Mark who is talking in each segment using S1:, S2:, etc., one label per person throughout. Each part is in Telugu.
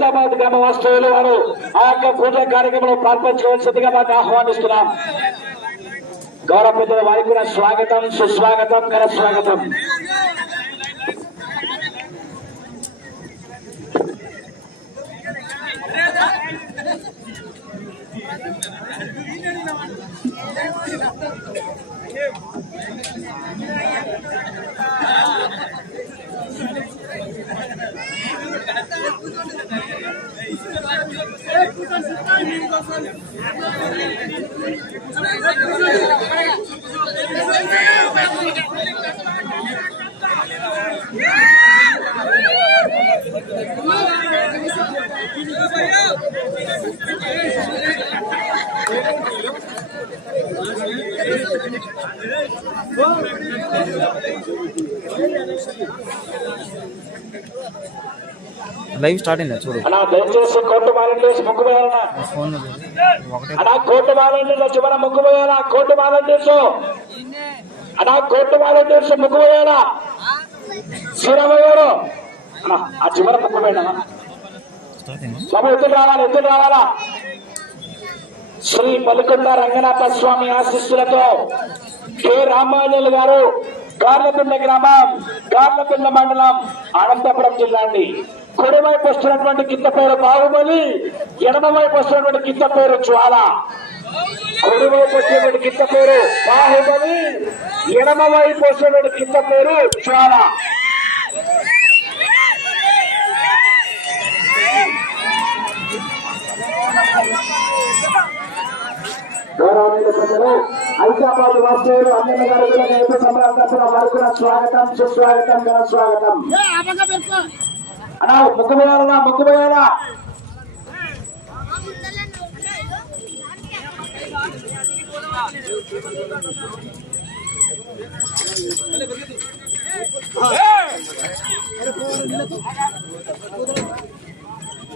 S1: హైదరాబాద్ గ్రామ వారు ఆ యొక్క పూజ కార్యక్రమంలో పాల్పంచవలసిందిగా మాకు ఆహ్వానిస్తున్నాం. గౌరవ పెద్దల వారికి కూడా స్వాగతం సుస్వాగతం ఘన స్వాగతం
S2: లైవ్ స్టార్ట్ అయిందా? చూడు.
S1: అలా దయచేసి కోర్టు వాలంటీర్స్ ముగ్గు వేయాలన్నా
S2: ఫోన్
S1: అలా కోర్టు వాలంటీర్స్ చివర ముగ్గు వేయాలా? కోర్టు వాలంటీర్స్ అలా కోర్టు వాలంటీర్స్ ముగ్గు వేయాలా? శ్రీరామ గారు. ఆ చివర ముగ్గు వేయడమా
S2: స్టార్ట్ అయిందా?
S1: బాబు ఎత్తులు రావాలా ఎత్తులు రావాలా? శ్రీ పలుకొండ రంగనాథ స్వామి ఆశీస్సులతో కె. రామాయణులు గారు గార్లపిల్ల గ్రామం గార్లపిల్ల మండలం అనంతపురం జిల్లా అండి కుడివైపు వస్తున్నటువంటి కింద పేరు బాహుబలి ఎడమ వైపు వస్తున్నటువంటి కింద పేరు జ్వాల. కుడివైపు వచ్చినటువంటి కింద పేరు బాహుబలి ఎడమ వైపు వస్తున్నటువంటి కింద పేరు జ్వాల. గౌరవనీయ ప్రజలు హైదరాబాద్ వాసులు అన్నయ్య గారు కూడా నేత సమావేశంలో వారికి కూడా స్వాగతం సుస్వాగతం ఘన స్వాగతం అన్నా ముగ్గు పోయాలా ముగ్గు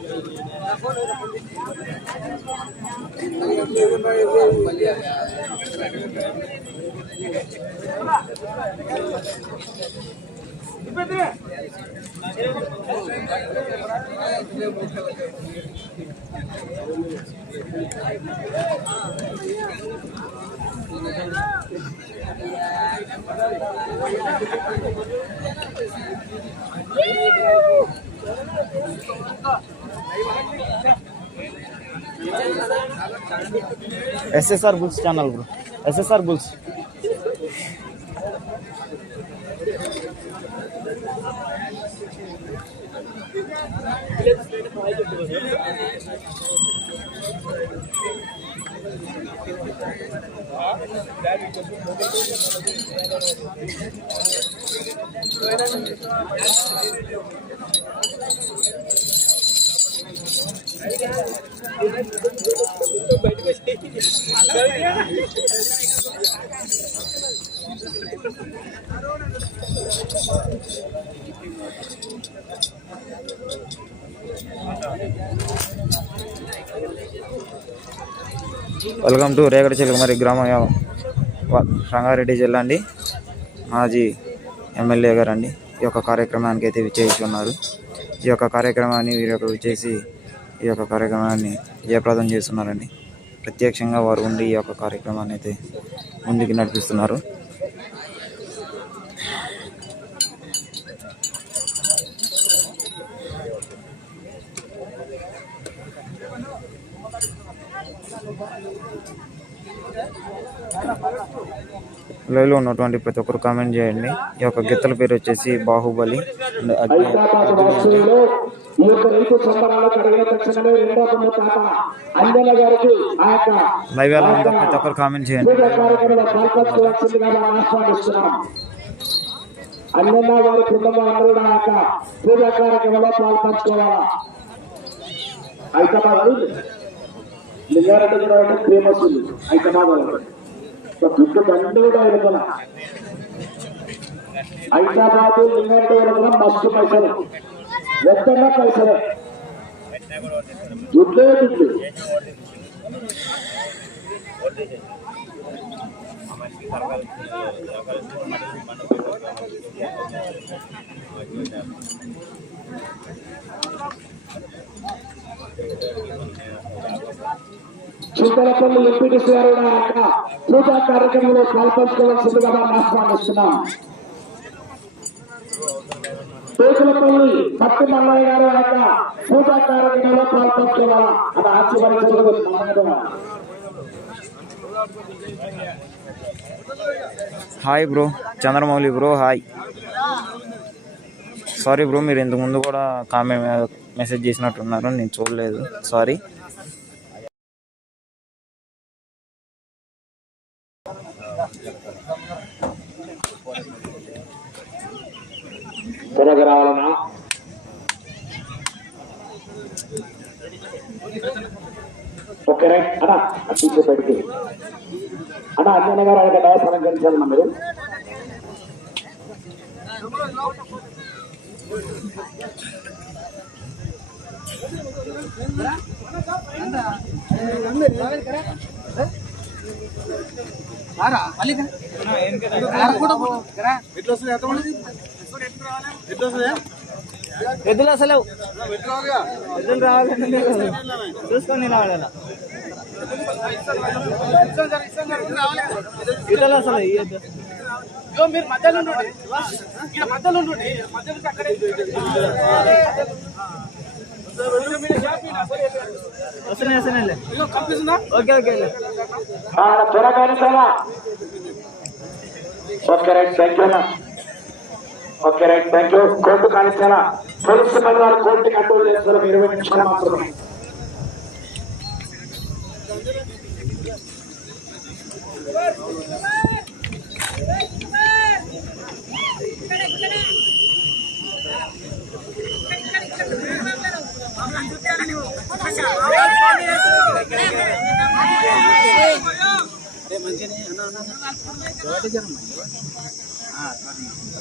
S1: Woo!
S2: SSR bulls channel bro SSR bulls welcome to Regada Chilakamari గ్రామ రంగారెడ్డి జిల్లా అండి. మాజీ ఎమ్మెల్యే గారు అండి ఈ యొక్క కార్యక్రమానికి అయితే విచ్చేసి ఉన్నారు ఈ యొక్క కార్యక్రమాన్ని వీరు యొక్క విచ్చేసి ఈ యొక్క కార్యక్రమాన్ని జయప్రదం చేస్తున్నారండి ప్రత్యక్షంగా వారు ఉండి ఈ యొక్క కార్యక్రమాన్ని అయితే ముందుకు నడిపిస్తున్నారు. లైవ్లో ఉన్నటువంటి ప్రతి ఒక్కరు కామెంట్ చేయండి. ఈ యొక్క గిత్తల పేరు వచ్చేసి బాహుబలి అండ్ అగ్ని
S1: హైదరాబాద్
S2: అగ్ని అండి.
S1: వాస్తవులు ఈ యొక్క రైతు సంబరాలు జరిగిన తక్షణమే రెండో తమ తాత అంజన గారికి ఆ యొక్క
S2: లైవ్ ఎలా ఉందో ప్రతి ఒక్కరు కామెంట్ చేయండి.
S1: పూజ కార్యక్రమంలో పాల్పంచుకోవాల్సిందిగా మనం ఆహ్వానిస్తున్నాం. అన్నన్న వారి కుటుంబం అందరూ ఆ యొక్క పూజ కార్యక్రమంలో పాల్పంచుకోవాలా? హైదరాబాద్ లింగారెడ్డి కూడా అంటే ఫేమస్ హైదరాబాద్ దుడ్డు చుట్టూ దండలు తగులుతున్నా హైదరాబాద్ ఇంగ్లాండ్ వరకు మస్తు పైసలు ఎక్కడ పైసలే దుడ్డే దుడ్డు Thank you. చింతలపల్లి ఎంపీటీసీ గారు కూడా పూజా కార్యక్రమంలో పాల్పంచుకోవాల్సిందిగా మనం ఆహ్వానిస్తున్నాం. తేకులపల్లి పత్తి మల్లయ్య గారు యొక్క పూజా కార్యక్రమంలో పాల్పంచుకోవాలా? అది ఆశీర్వదించడం
S2: hi bro Chandramouli bro hi sorry bro మీరు ఇంతకుముందు కూడా కామెంట్ మెసేజ్ చేసినట్టున్నారు నేను చూడలేదు. సారీ
S1: త్వరగా రావాలన్నా ఓకే రైట్ అట్టించి పెడితే బయటికి అన్నా గారు అక్కడ డయాస్ అలంకరించాలన్నా మీరు
S2: ఎద్దులు అసలు ఎద్దులు రావాలని చూసుకొని రావాల ఇతలు అసలు ఈ
S3: మీరు మధ్యలో ఉండండి. ఇక్కడ మధ్యలో ఉండండి. మధ్యలో నుంచి అక్కడే
S2: వస్తున్నాయి
S3: కనిపిస్తుందా?
S1: Okay okay okay right thank you okay right thank you court కానిచ్చాలా police పని వారు కోర్టు కంట్రోల్ చేస్తారు ఇరవై మాత్రమే.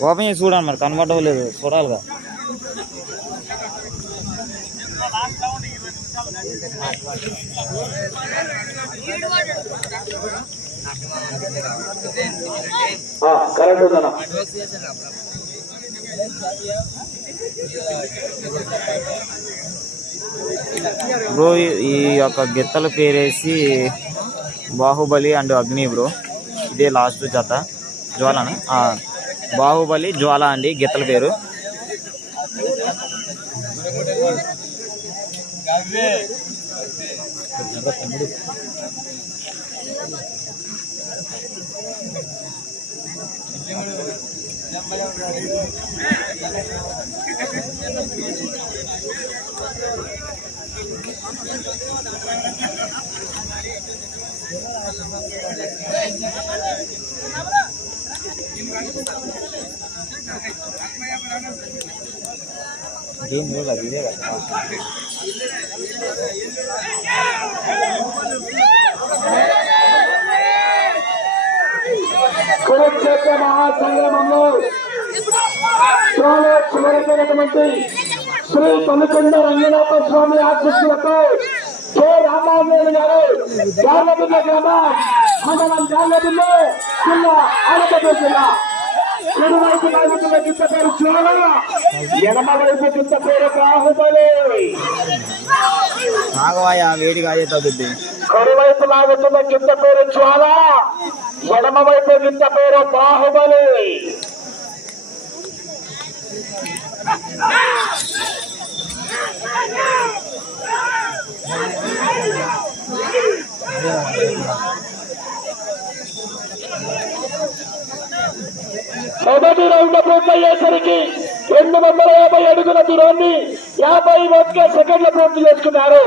S2: ఓపెన్ చేసి చూడండి మరి కనబడలేదు చూడాలిగా
S1: ఆ, కరెంట్ ఉందన్న
S2: బ్రో ఈ- యొక్క గిత్తల పేరేసి బాహుబలి అండ్ అగ్ని బ్రో. ఇదే లాస్ట్ జత. జ్వాలన? బాహుబలి జ్వాల అండి గిత్తల పేరు. గేమ్ ఇదే ఇదే కదా
S1: కురుక్షేత్ర మహాసంగ్రామంలో చాలా చివరికైనటువంటి శ్రీ తొలికొండ రంగనాథ స్వామి ఆశీస్సులతో కె. రామారాయణ గారు గార్లబిల్ల గ్రామం మండలం గార్లబిల్ల జిల్లా ఆంధ్రప్రదేశ్ జిల్లా. కుడివైపు నాయకుల గిత్త పేరు జ్వాల ఎడమ వైపు గిత్త పేరు బాహుబలి.
S2: నాగవాయ వేడిగా అయ్యే తగ్గుద్ది
S1: కుడివైపు లాగుతున్న గిత్త పేరు జ్వాల ఎడమ వైపు గిత్త పేరు బాహుబలి. మొదటి రౌండ్ పూర్తయ్యేసరికి రెండు వందల యాభై అడుగుల దూరాన్ని యాభై ఒక్క సెకండ్ల పూర్తి చేసుకున్నారు.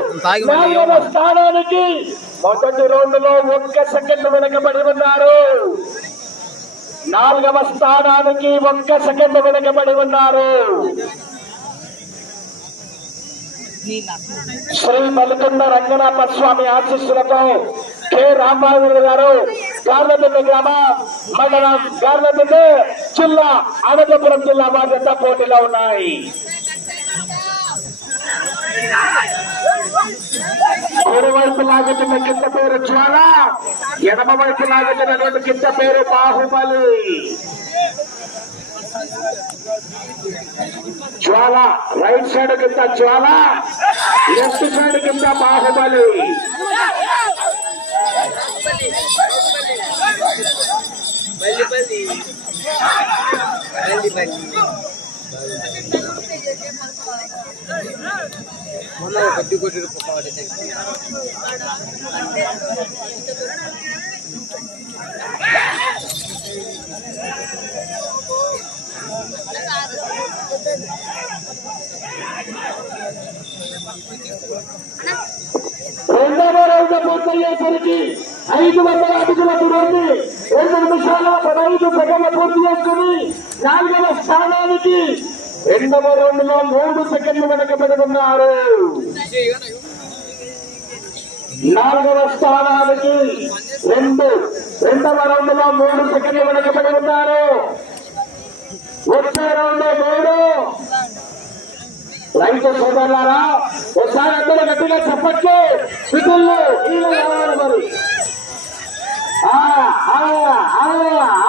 S1: నాలుగవ? స్థానానికి మొదటి రౌండ్లో ఒక్క సెకండ్ వెనకబడి ఉన్నారు నాలుగవ స్థానానికి ఒక్క సెకండ్ వెనకబడి ఉన్నారు శ్రీ మల్లికొండ రంగనాథ స్వామి ఆశీస్సులతో కె రామారావు గారు గార్లబిల్లి గ్రామం మండలం గార్లబిల్లి జిల్లా అనంతపురం జిల్లా బాధ్యత పోటీలో ఉన్నాయి. కుడి వైపు లాగుతున్న కింద పేరు జ్వాల ఎడమ వైపు లాగుతున్నటువంటి కింద పేరు బాహుబలి. జ్వాల రైట్ సైడ్ కింద జ్వాల లెఫ్ట్ సైడ్ కింద బాహుబలి. రెండవ రౌండ్ పూర్తయ్యేసరికి ఐదు వందల అడుగుల దూరాన్ని రెండు నిమిషాల పదహైదు సెకండ్ల పూర్తి చేసుకుని నాలుగవ స్థానానికి రెండవ రౌండ్లో మూడు సెకండ్లు వెనకబడి ఉన్నారు నాలుగవ స్థానానికి రెండు రెండవ రౌండ్లో మూడు సెకండ్లు వెనకబడి ఉన్నారు వచ్చే రౌండ్లో మూడు. రైతు సోదరులారా ఒకసారి అందరూ గట్టిగా చెప్పట్లు సిద్ధుల్లో ఈయన రావాలి మరి. ఆ, ఆ.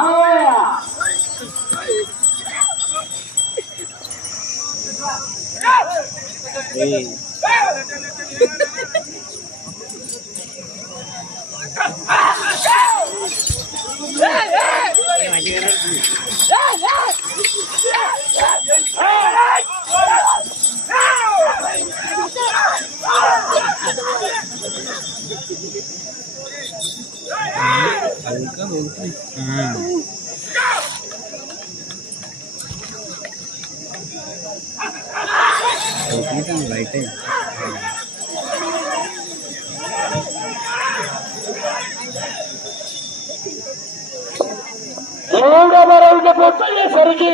S1: మూడవ రౌండ్ పూర్తయ్యేసరికి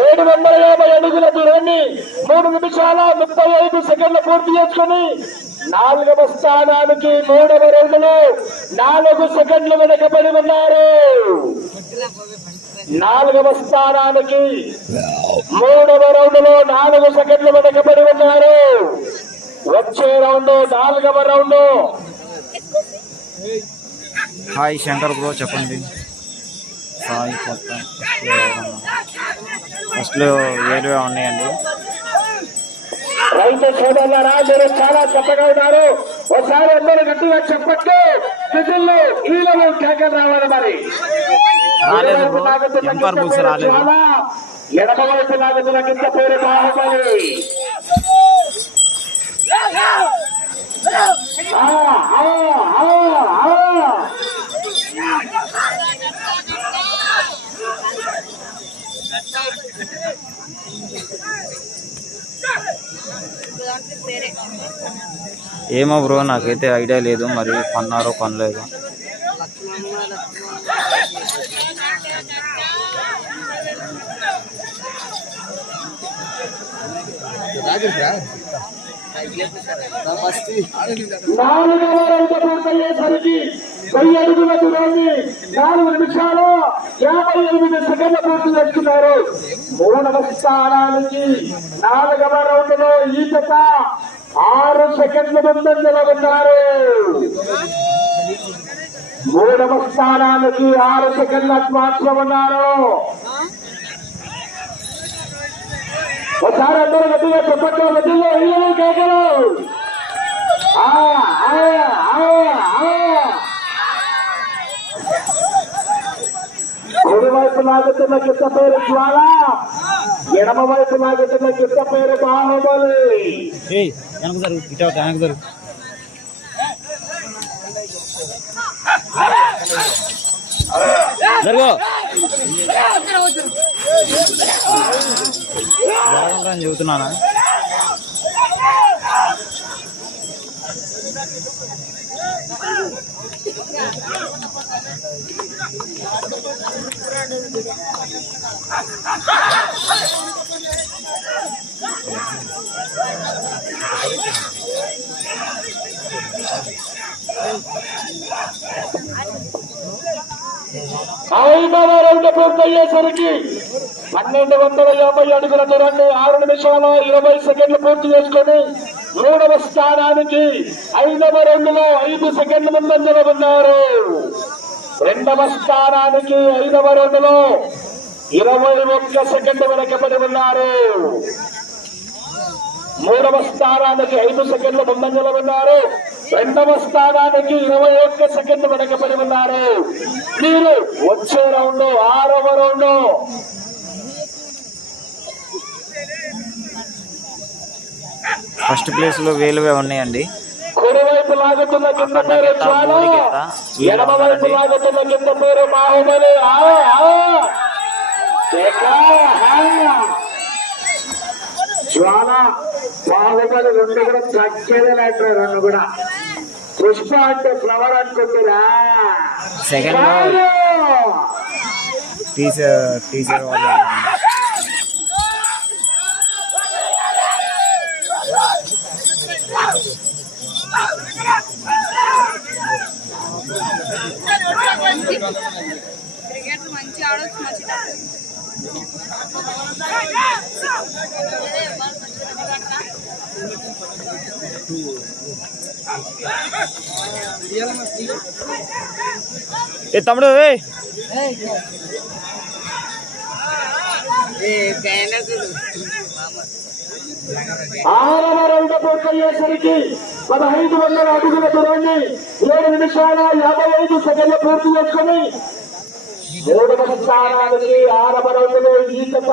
S1: ఏడు వందల యాభై అడుగుల దూరాన్ని మూడు నిమిషాల ముప్పై ఐదు సెకండ్లు పూర్తి చేసుకుని నాలుగవ స్థానానికి మూడవ రౌండ్లో నాలుగు సెకండ్లు వెనకబడి ఉన్నారు. నాలుగవ స్థానానికి మూడవ రౌండ్లో నాలుగు సెకండ్లు వెనకబడి ఉన్నారు. వచ్చే రౌండ్ నాలుగవ రౌండ్.
S2: హాయ్ శంకర్ బ్రో చెప్పండి. సాయి కొత్త. ఫస్ట్లో ఉన్నాయండి
S1: రైతు సోదరులారా మీరు చాలా చక్కగా ఉన్నారు. ఒకసారి అందరూ గట్టిగా చెప్పట్టు విధుల్లో ఈలలో కేకలు రావాలి మరి. లాగుతున్న
S2: ఎంపర్
S1: గింత
S2: బుక్స్
S1: పేరు బాహుబలి.
S2: ఏమో బ్రో నాకైతే ఐడియా లేదు మరి కొన్నారో కొనలేదు.
S1: నాలుగవ వెయ్యి అడుగుల దూరాన్ని నాలుగు నిమిషాలు యాభై ఎనిమిది సెకండ్ల పూర్తి చేస్తున్నారు మూడవ స్థానానికి నాలుగవ రౌండ్లో ఈ జత ఆరు సెకండ్ల ముందంజలో ఉన్నారు మూడవ స్థానానికి ఆరు సెకండ్ల మాత్రం ఉన్నారు. ఒకసారి అందరూ గట్టిగా చెప్పట్లు గట్టిలో ఇల్లు కేకలు. ఆ, ఆ, ఆ, ఆ. కుడి వైపు లాగుతున్న గిత్త పేరు జ్వాల ఎడమ వైపు లాగుతున్న గిత్త పేరు బాహుబలి
S2: ఏయ్ వెనక జరుగు చెబుతున్నానా
S1: ఐదవ పూర్తయ్యేసరికి పన్నెండు వందల యాభై అడుగుల దూరాన్ని ఆరు నిమిషాల ఇరవై సెకండ్లు పూర్తి చేసుకొని మూడవ స్థానానికి ఐదవ రెండులో ఐదు సెకండ్ల ముందంజలో ఉన్నారు రెండవ స్థానానికి ఐదవ రెండులో ఇరవై ఒక్క సెకండ్ వెనకబడి ఉన్నారు. మూడవ స్థానానికి ఐదు సెకండ్లు ముందంజలో ఉన్నారు రెండవ స్థానానికి ఇరవై ఒక్క సెకండ్ వెనకబడి ఉన్నారు. మీరు వచ్చే రౌండ్ ఆరవ రౌండ్.
S2: ఫస్ట్ ప్లేస్లో వేలువే ఉన్నాయండి.
S1: కుడివైపు లాగుతున్న కింద
S2: అక్కడ
S1: పేరు
S2: గీత,
S1: జ్వాల
S2: మూడు గీత.
S1: ఎడమ వైపు
S2: వీళ్ళు
S1: లాగుతున్న కింద పేరు బాహుబలి. జ్వాల రెండు కూడా రెండు పుష్ప అంటే ఫ్లవర్ అనుకుంటురా కాదు.
S2: టీచర్ టీచర్ వాళ్ళు ఏ తమ్ముడు ఏ.
S1: ఆరవ రౌండ్ పూర్తయ్యేసరికి పదహైదు వందల అడుగుల దూరాన్ని ఏడు నిమిషాల యాభై ఐదు సెకండ్లు పూర్తి చేసుకుని మూడవ స్థానానికి ఆరవ రౌండ్లో ఈ జత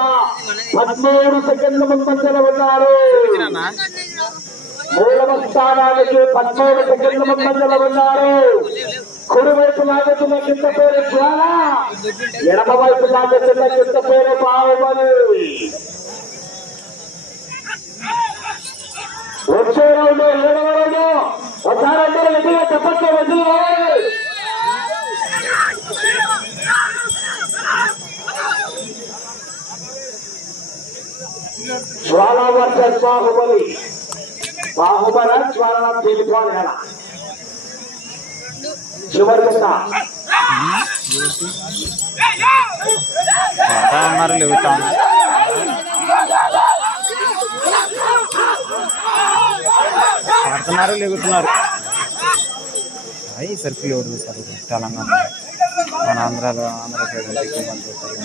S1: పదమూడు సెకండ్ల ముందంజల ఉన్నారు. మూడవ స్థానానికి పదమూడు సెకండ్ల ముందంజల ఉన్నారు. కుడివైపు లాగుతున్న కింద పేరు జ్వాల ఎడమ వైపు లాగుతున్న కింద పేరు బాహుబలి వచ్చే రౌండ్ ఏడవ రౌండ్. ఒకసారి అందరూ ఎదురుగా చెప్పట్లు వదిలి జ్వాల వర్సెస్ బాహుబలి బాహుబల జ్వాల తేలిపోవాలి ఎలా
S2: ఉన్నారు లేవుతా పడుతున్నారు లేగుతున్నారు. అయ్యి సర్కిల్ ఎవరు చూస్తారు? తెలంగాణ. మన ఆంధ్రాలో ఆంధ్రప్రదేశ్ ఎక్కువ మంది చూస్తారు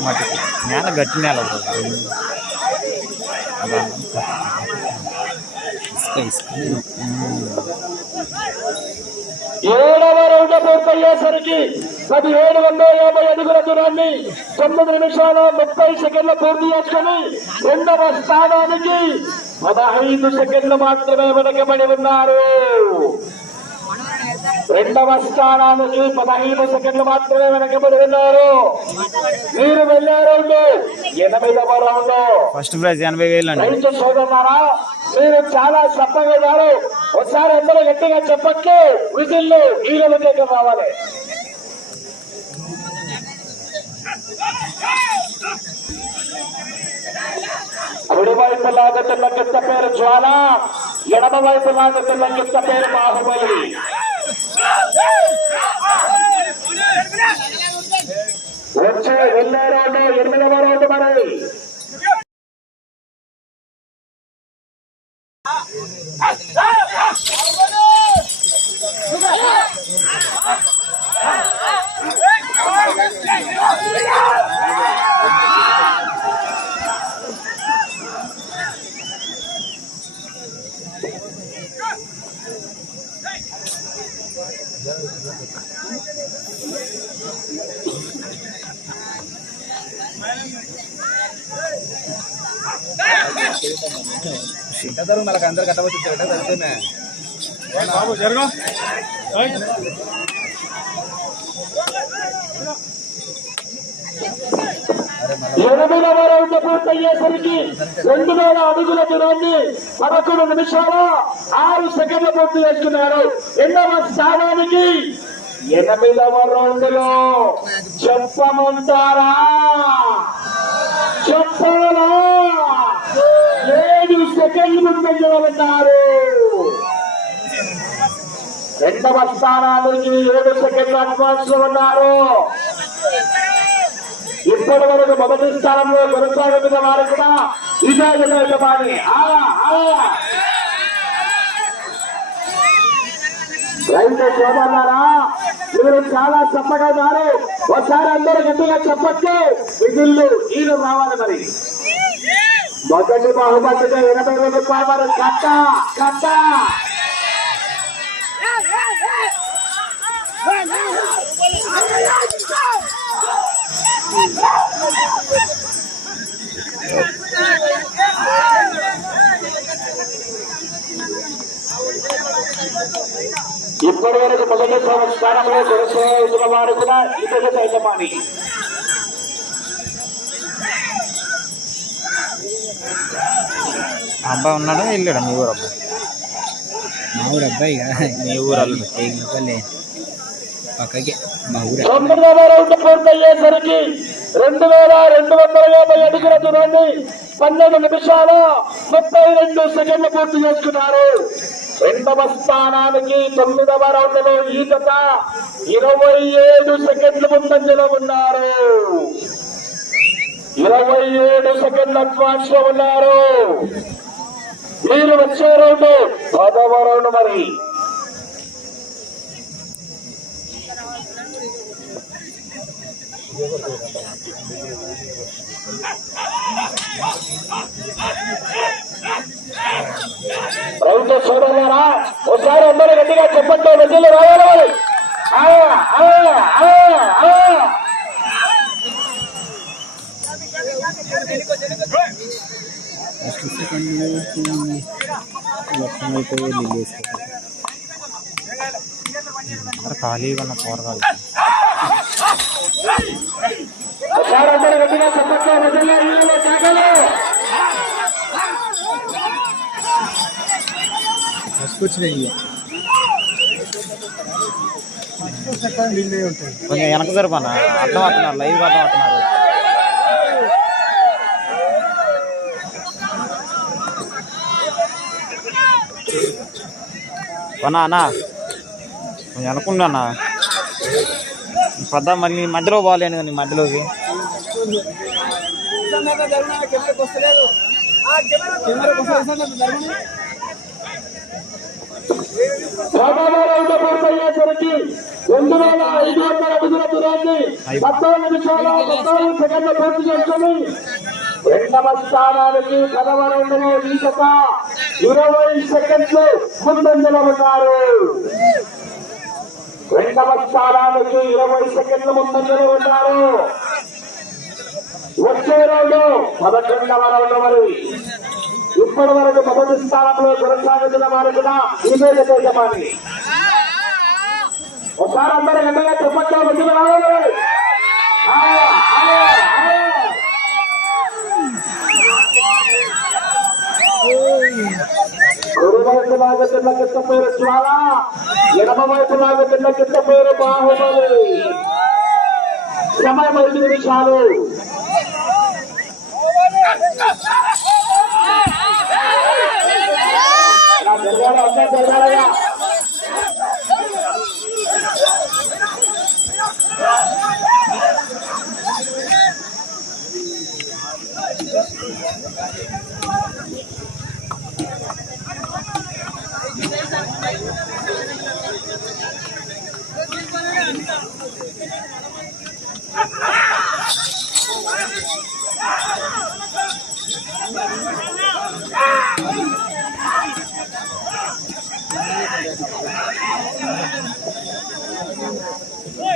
S2: అన్నమాట. నేల గట్టి నేల
S1: ఏడవ రౌండ్ పూర్తయ్యేసరికి పదిహేడు వందల యాభై అడుగుల దూరాన్ని తొమ్మిది నిమిషాల ముప్పై సెకండ్లు పూర్తి చేసుకుని రెండవ స్థానానికి పదహైదు సెకండ్లు మాత్రమే వెనకబడి ఉన్నారు. రెండవ స్థానానికి పదహైదు సెకండ్లు మాత్రమే వెనకబడి ఉన్నారు. మీరు వెళ్ళే రౌండ్ ఎనిమిదవ రౌండ్.
S2: ఫస్ట్ ప్రైజ్ ఎనభై వేలు
S1: రైతు సోదరులారా మీరు చాలా ఉన్నారు. ఒకసారి అందరూ గట్టిగా చెప్పట్లు విజిల్లు ఈగల దగ్గర రావాలి. కుడి వైపు లాగుతున్న కింద పేరు జ్వాల ఎడమ వైపు లాగుతున్న కింద పేరు బాహుబలి. వచ్చే వెళ్ళే రోడ్డు ఎనిమిదవ రోడ్డు మరి. ఎనిమిదవ రౌండ్ పూర్తయ్యేసరికి రెండు వేల అడుగుల దూరాన్ని పదకొండు నిమిషాల ఆరు సెకండ్లు పూర్తి చేసుకున్నారు. రెండవ స్థానానికి ఎనిమిదవ రౌండ్లో చెప్పమంటారా చెప్పాలా సెకండ్లు ముందంజలో ఉన్నారు రెండవ స్థానానికి ఏడు సెకండ్లు అడ్వాన్స్ ఉన్నారు. ఇప్పటి వరకు మొదటి స్థానంలో కొనసాగుతున్న వారు కూడా ఇదే యజమాని రైతు సోదరులారా మీరు చాలా చప్పగా ఉన్నారు ఒకసారి అందరూ గట్టిగా చెప్పచ్చు. విధులు ఈయన రావాలి మరి. మొదటి బహుమతిగా ఎనభై వేల రూపాయలు కట్ట కట్ట ఇప్పటి వరకు మొదటి స్థానంలో కొనసాగుతున్న వారు కూడా ఇతర యజమాని
S2: అబ్బాయి ఉన్నాడా వెళ్ళాడా మీ ఊరు అబ్బాయి
S4: మా ఊరు అబ్బాయి
S2: మీ ఊరు అల్లుడు
S4: పక్కకి మా ఊరు.
S1: రౌండ్ పూర్తయ్యేసరికి రెండు వేల రెండు వందల యాభై అడుగుల దూరాన్ని పన్నెండు నిమిషాల ముప్పై రెండు సెకండ్లు పూర్తి చేసుకున్నారు. రెండవ స్థానానికి తొమ్మిదవ రౌండ్లో ఈ జత ఇరవై ఏడు సెకండ్లు ముందంజలో ఉన్నారు. ఇరవై ఏడు సెకండ్ల అడ్వాన్స్లో ఉన్నారు. మీరు వచ్చే రౌండ్ పదవ రౌండ్ మరి. రైతు సోదరులారా ఒకసారి అందరూ గట్టిగా చెప్పండి. విజయలు రావాలి మరి. ఆ, ఆ, ఆ, ఆ.
S4: ఫస్ట్ సెకండ్ లక్షం అయిపోయి
S2: అందరు ఖాళీగా ఉన్న
S1: కాగలరు.
S4: ఫస్ట్ వచ్చినాయి
S2: కొంచెం వెనక జరపనా అర్థం అవుతున్నారు లైవ్ అర్థం అవుతున్నారు. కొనా అన్నా కొంచెం అనుకున్నా అన్న పద్దా నీ మధ్యలో బాగాలేను కానీ మధ్యలోకి.
S1: పూర్తయ్యేసరికి రెండు వేల ఐదు వందల అడుగుల దూరాన్ని పద్నాలుగు నిమిషాల పద్నాలుగు సెకండ్లు పూర్తి చేసుకుని రెండవ స్థానానికి పదవ ఇరవై సెకండ్లు ముందంజలో ఉన్నారు. రెండవ స్థానానికి ఇరవై సెకండ్లు ముందంజలో ఉన్నారు. వచ్చే రోజు పదకొండవ రౌండ్ మరి. ఇప్పటి వరకు మొదటి స్థానంలో కొనసాగుతున్న వారు కూడా ఇదే యజమాని. ఒకసారి అందరూ గంటగా చెప్పట్లో ముందుకు వైపు లాగుతున్న కింద పేరు జ్వాల ఎడమ వైపు లాగుతున్న కింద పేరు బాహుబలి సమయం ఐదు నిమిషాలు నా జరగాలి అందరూ జరగాలయ్యా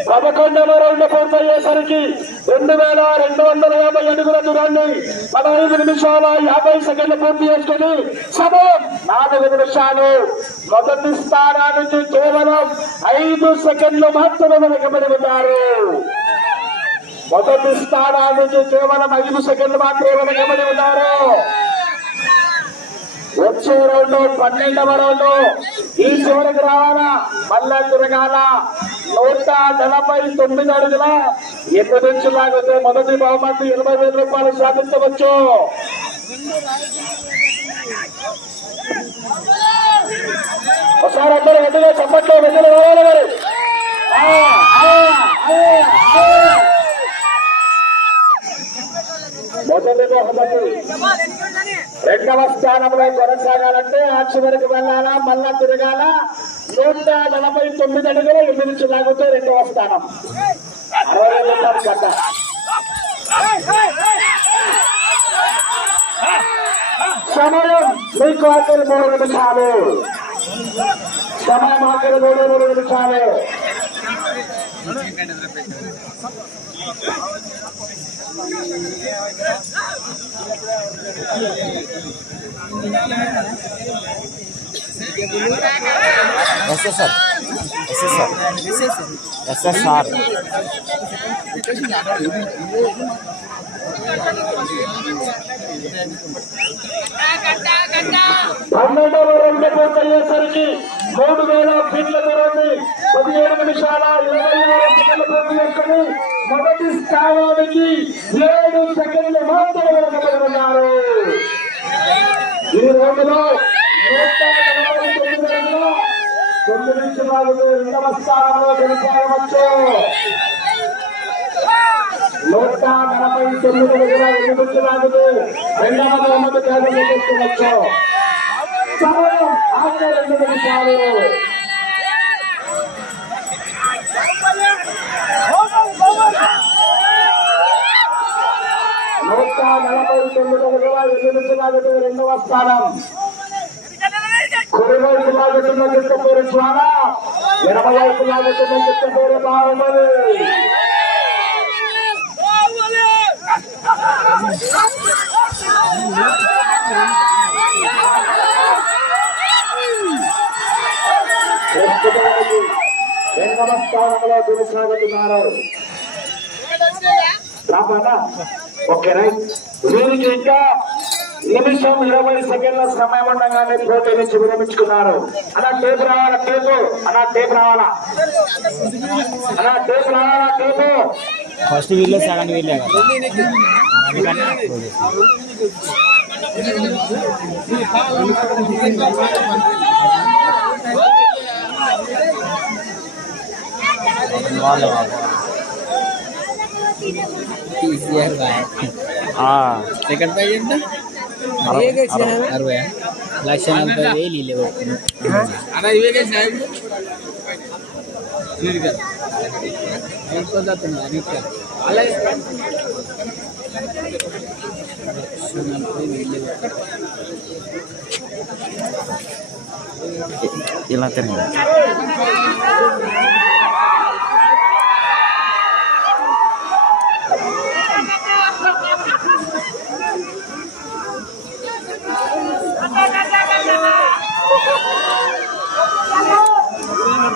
S1: పదకొండవ రౌండ్ పూర్తయ్యేసరికి రెండు వేల రెండు వందల యాభై అడుగుల దూరాన్ని పదహైదు నిమిషాల యాభై సెకండ్లు పూర్తి చేసుకుని సమయం నాలుగు నిమిషాలు. మొదటి స్థానానికి కేవలం ఐదు సెకండ్లు మాత్రమే వెనకబడి ఉన్నారు. మొదటి స్థానానికి కేవలం ఐదు సెకండ్లు మాత్రమే వెనకబడి ఉన్నారు. వచ్చే రౌండ్ పన్నెండవ రౌండ్. ఈ చివరికి రావాలా? మళ్ళా తిరగాల? నూట నలభై తొమ్మిది అడుగుల ఎనిమిది నుంచి లాగితే మొదటి బహుమతి ఎనభై వేల రూపాయలు సాధించవచ్చు. ఒకసారి అందరూ గట్టిగా చప్పట్లో వెళ్ళి రావాలి మరి. మొదటి బహుమతి. రెండవ స్థానంలో కొనసాగాలంటే ఆక్షి వరకు వెళ్ళాలా మళ్ళా తిరగాల? నూట నలభై తొమ్మిది అడుగులు ఎనిమిది నుంచి లాగుతూ రెండవ స్థానం అరవై వేల గడ్డ సమయం మీకు ఆఖరి మూడు నిమిషాలు సమయం ఆఖరి మూడు మూడు నిమిషాలు
S2: Thank you. SSR. SSR. SSR.
S1: పన్నెండవ రెండు పూర్తయ్యేసరికి మూడు వేల ఫీట్ల దూరాన్ని పదిహేడు నిమిషాల ఇరవై ఆరు సెకండ్లు పూర్తి చేసుకుని మొదటి స్థానానికి ఏడు సెకండ్లు మాత్రమే ఉన్నారు. ఈ రోజులో రెండు నలభై తొమ్మిది రెండవ స్థానంలో కొనసాగవచ్చు నూట నలభై తొమ్మిది అడుగుల రెండు నిమిషాలు రెండవ సమయం రెండు నిమిషాలు నూట నలభై తొమ్మిది రెండు రెండవ స్థానం కుడి వైపు లాగుతున్న గిట్ట పేరు జ్వాల ఎడమ వైపు లాగుతున్న గిట్ట పేరు బాగుమది ప్రస్తుతానికి రెండవ స్థానంలో కొనసాగుతున్నారు రామానా ఓకే రైట్ వీరికి ఇంకా నిమిషం ఇరవై సెకండ్ల సమయం ఉండగానే పోటీ నుంచి విరమించుకున్నారు అలా టేపు రావాలా టేపు? అలా టేపు రావాలా? అలా టేపు రావాలా టేపు?
S4: ఫస్ట్ వీళ్ళే సెకండ్ వీళ్ళే సెకండ్ ప్రైజ్ ఎంత అరవై లక్ష నలభై వేలు ఇల్లు అన్న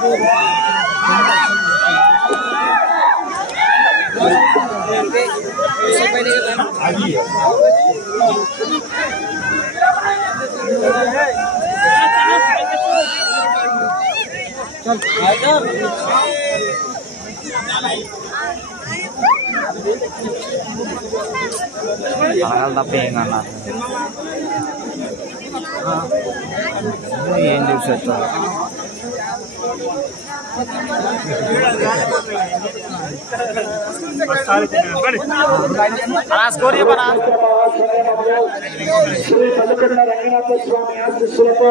S4: ఇవే సార్
S2: ఇలా తిరగదు అడగాలి తప్ప ఏం आज स्कोर ये बना చెప్పరా
S1: శ్రీ పలుకొండ రంగనాథ స్వామి ఆశీస్సులతో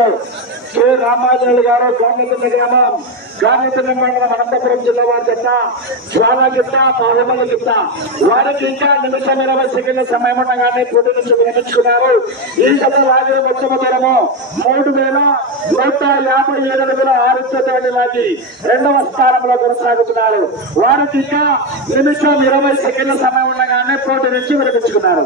S1: శ్రీ రామాజనులు గారు గాంధీపల్లి గ్రామం గాంధీపల్లి మండలం అనంతపురం జిల్లా వారి జత జ్వాల గిట్ట పావుమల గిట్ట వారికి ఇంకా నిమిషం ఇరవై సెకండ్ల సమయం ఉండగానే పోటీ నుంచి విరమించుకున్నారు ఈ జత లాగే వచ్చమ దూరము మూడు వేల నూట యాభై ఏడు అడుగుల ఆరు తేదీ లాగి రెండవ స్థానంలో కొనసాగుతున్నారు. వారికి ఇంకా నిమిషం ఇరవై సెకండ్ల సమయం ఉండగానే పోటీ నుంచి విరమించుకున్నారు.